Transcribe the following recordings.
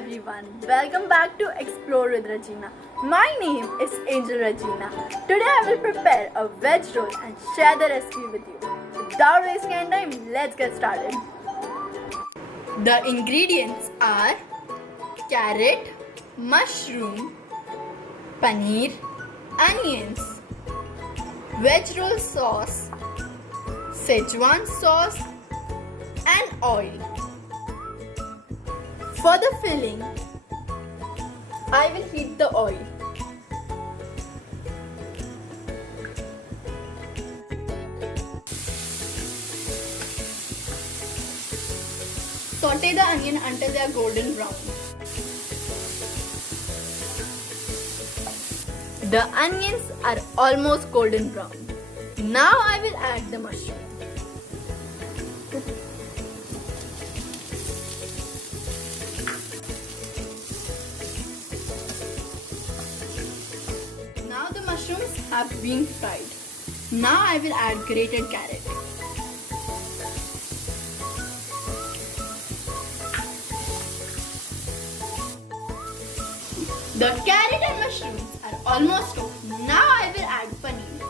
everyone, welcome back to Explore with Regina. My name is Angel Regina. Today I will prepare a veg roll and share the recipe with you. Without wasting any time, let's get started. The ingredients are carrot, mushroom, paneer, onions, veg roll sauce, Schezwan sauce and oil. For the filling, I will heat the oil. Saute the onion until they are golden brown. The onions are almost golden brown. Now I will add the mushroom. Now the mushrooms have been fried. Now I will add grated carrot. The carrot and mushrooms are almost cooked. Now I will add paneer.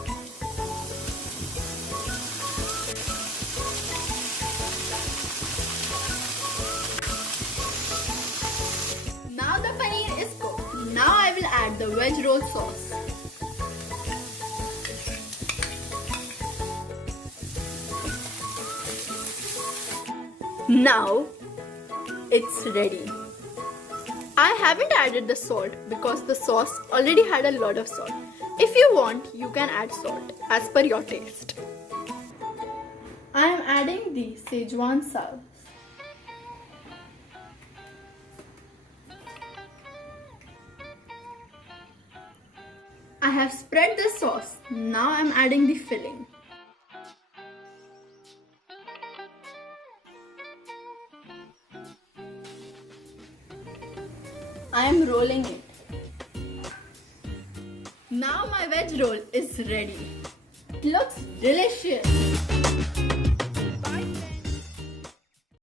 Now the paneer is cooked. Now I will add the veg roll sauce. Now it's ready. I haven't added the salt because the sauce already had a lot of salt. If you want, you can add salt as per your taste. I am adding the Schezwan sauce. I have spread the sauce. Now I am adding the filling. I am rolling it. Now my veg roll is ready. It looks delicious.